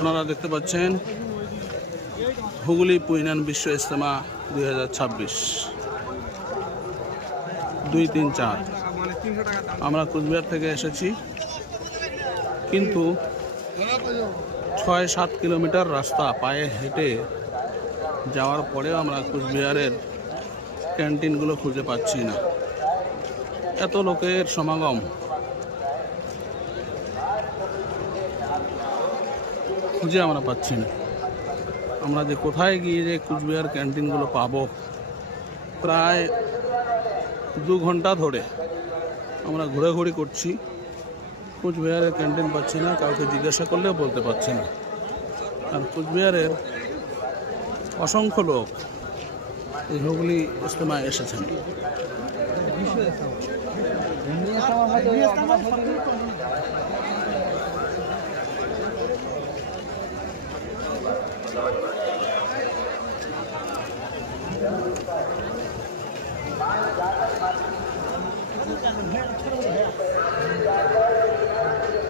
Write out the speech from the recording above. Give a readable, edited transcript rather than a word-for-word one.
আপনারা দেখতে পাচ্ছেন হুগলি পুইনান বিশ্ব ইজতেমা 2026 2-3-4। আমরা কুচবিহার থেকে এসেছি, কিন্তু 6-7 কিলোমিটার রাস্তা পায়ে হেঁটে যাওয়ার পরেও আমরা কুচবিহারের ক্যান্টিনগুলো খুঁজে পাচ্ছি না। এত লোকের সমাগম, খুঁজে আমরা পাচ্ছি না। আমরা যে কোথায় গিয়ে যে কুচবিহার ক্যান্টিনগুলো পাবো, প্রায় 2 ঘন্টা ধরে আমরা ঘোরাঘুরি করছি, কুচবিহারের ক্যান্টিন পাচ্ছি না। কাউকে জিজ্ঞাসা করলেও বলতে পারছি না। আর কুচবিহারের অসংখ্য লোক এই হুগলি ইজতেমায় এসেছেন।